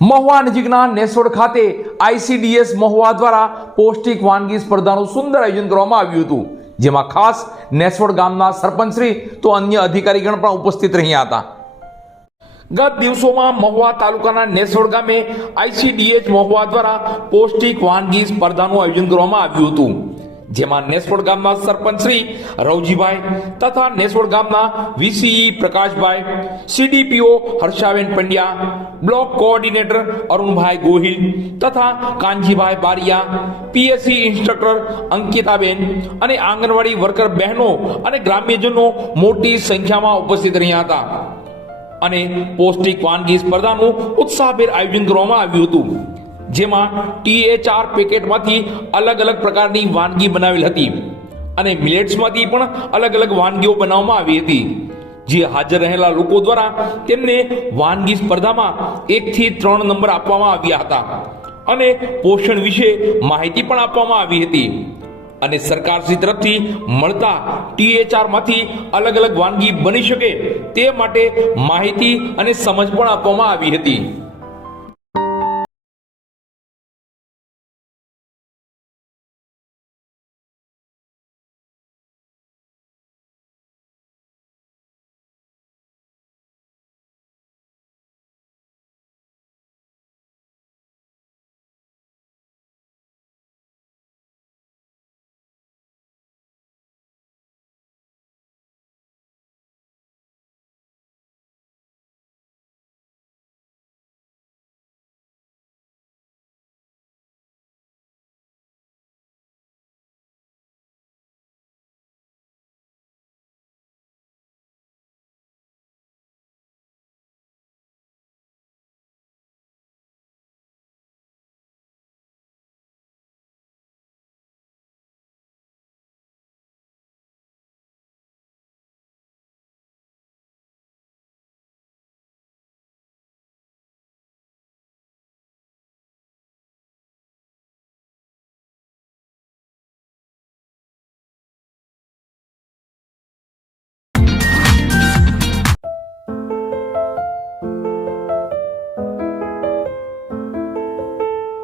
મહુવા નજીકના નેસોડ ખાતે આઈસીડીએસ મહુવા દ્વારા પૌષ્ટિક વાનગી સ્પર્ધાનું સુંદર આયોજન કરવામાં આવ્યું હતું. જેમાં ખાસ નેસોડ ગામના સરપંચશ્રી તો અન્ય અધિકારીગણ પણ ઉપસ્થિત રહ્યા હતા. ગત દિવસોમાં મહુવા તાલુકાના નેસોડ ગામે આઈસીડીએચ મહુવા દ્વારા પૌષ્ટિક વાનગી સ્પર્ધાનું આયોજન કરવામાં આવ્યું હતું. જેમાં નેસોડ ગામના સરપંચ શ્રી રવજીભાઈ તથા નેસોડ ગામના VCE Prakashbhai, CDPO Harshaben Pandya, block coordinator Arunbhai Gohil તથા કાનજીભાઈ બારિયા, પીએસસી ઇન્સ્ટ્રક્ટર અંકિતાબેન અને આંગણવાડી વર્કર બહેનો અને ગ્રામ્યજનો મોટી સંખ્યામાં ઉપસ્થિત રહ્યા હતા. અને પૌષ્ટિક વાનગી સ્પર્ધાનું ઉત્સાહભેર આયોજન કરવામાં આવ્યું હતું. જેમાં ટીએચઆર પેકેટમાંથી અલગ અલગ પ્રકારની વાનગી બનાવેલ હતી અને મિલેટ્સમાંથી પણ અલગ અલગ વાનગીઓ બનાવવામાં આવી હતી. જે હાજર રહેલા લોકો દ્વારા તેમને વાનગી સ્પર્ધામાં એકથી ત્રણ નંબર આપવામાં આવ્યા હતા અને પોષણ વિશે માહિતી પણ આપવામાં આવી હતી. અને સરકારશ્રી તરફથી મળતા ટીએચઆરમાંથી અલગ અલગ વાનગી બની શકે તે માટે માહિતી અને સમજ પણ આપવામાં આવી હતી.